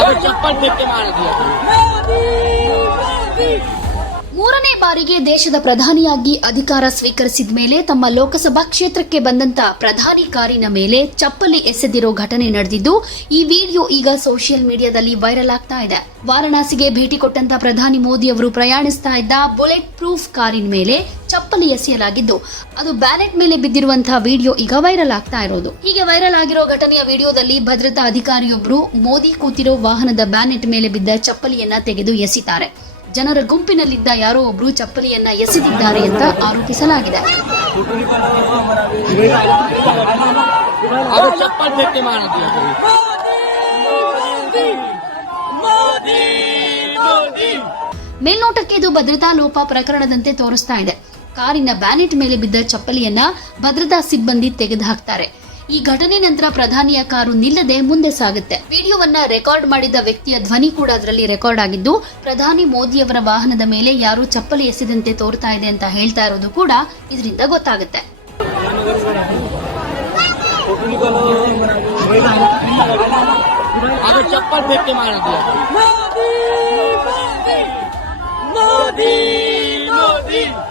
अब चप्पल फेंक के मार दिया। ಮೂರನೇ ಬಾರಿಗೆ ದೇಶದ ಪ್ರಧಾನಿಯಾಗಿ ಅಧಿಕಾರ ಸ್ವೀಕರಿಸಿದ ಮೇಲೆ ತಮ್ಮ ಲೋಕಸಭಾ ಕ್ಷೇತ್ರಕ್ಕೆ ಬಂದಂತ ಪ್ರಧಾನಿ ಕಾರಿನ ಮೇಲೆ ಚಪ್ಪಲಿ ಎಸೆದಿರೋ ಘಟನೆ ನಡೆದಿದ್ದು, ಈ ವಿಡಿಯೋ ಈಗ ಸೋಷಿಯಲ್ ಮೀಡಿಯಾದಲ್ಲಿ ವೈರಲ್ ಆಗ್ತಾ ಇದೆ. ವಾರಣಾಸಿಗೆ ಭೇಟಿ ಕೊಟ್ಟಂತ ಪ್ರಧಾನಿ ಮೋದಿ ಅವರು ಪ್ರಯಾಣಿಸ್ತಾ ಇದ್ದ ಬುಲೆಟ್ ಪ್ರೂಫ್ ಕಾರಿನ ಮೇಲೆ ಚಪ್ಪಲಿ ಎಸೆಯಲಾಗಿದ್ದು, ಅದು ಬ್ಯಾನೆಟ್ ಮೇಲೆ ಬಿದ್ದಿರುವಂತಹ ವಿಡಿಯೋ ಈಗ ವೈರಲ್ ಆಗ್ತಾ ಇರೋದು. ಹೀಗೆ ವೈರಲ್ ಆಗಿರೋ ಘಟನೆಯ ವಿಡಿಯೋದಲ್ಲಿ ಭದ್ರತಾ ಅಧಿಕಾರಿಯೊಬ್ಬರು ಮೋದಿ ಕೂತಿರೋ ವಾಹನದ ಬ್ಯಾನೆಟ್ ಮೇಲೆ ಬಿದ್ದ ಚಪ್ಪಲಿಯನ್ನ ತೆಗೆದು ಎಸಿತಾರೆ. ಜನರ ಗುಂಪಿನಲ್ಲಿದ್ದ ಯಾರೋ ಒಬ್ರು ಚಪ್ಪಲಿಯನ್ನ ಎಸೆದಿದ್ದಾರೆ ಅಂತ ಆರೋಪಿಸಲಾಗಿದೆ. अब चप्पल फेंक के मार दिया। ಮೇಲ್ನೋಟಕ್ಕೆ ಇದು ಭದ್ರತಾ ಲೋಪ ಪ್ರಕರಣದಂತೆ ತೋರಿಸ್ತಾ ಇದೆ. ಕಾರಿನ ಬ್ಯಾನೆಟ್ ಮೇಲೆ ಬಿದ್ದ ಚಪ್ಪಲಿಯನ್ನ ಭದ್ರತಾ ಸಿಬ್ಬಂದಿ ತೆಗೆದು ಹಾಕ್ತಾರೆ. ಈ ಘಟನೆ ನಂತರ ಪ್ರಧಾನಿಯ ಕಾರು ನಿಲ್ಲದೆ ಮುಂದೆ ಸಾಗುತ್ತೆ. ವಿಡಿಯೋವನ್ನ ರೆಕಾರ್ಡ್ ಮಾಡಿದ ವ್ಯಕ್ತಿಯ ಧ್ವನಿ ಕೂಡ ಅದರಲ್ಲಿ ರೆಕಾರ್ಡ್ ಆಗಿದ್ದು, ಪ್ರಧಾನಿ ಮೋದಿಯವರ ವಾಹನದ ಮೇಲೆ ಯಾರು ಚಪ್ಪಲಿ ಎಸೆದಂತೆ ತೋರ್ತಾ ಇದೆ ಅಂತ ಹೇಳ್ತಾ ಇರೋದು ಕೂಡ ಇದರಿಂದ ಗೊತ್ತಾಗುತ್ತೆ. अब चप्पल फेंक के मार दिया। मोदी मोदी मोदी।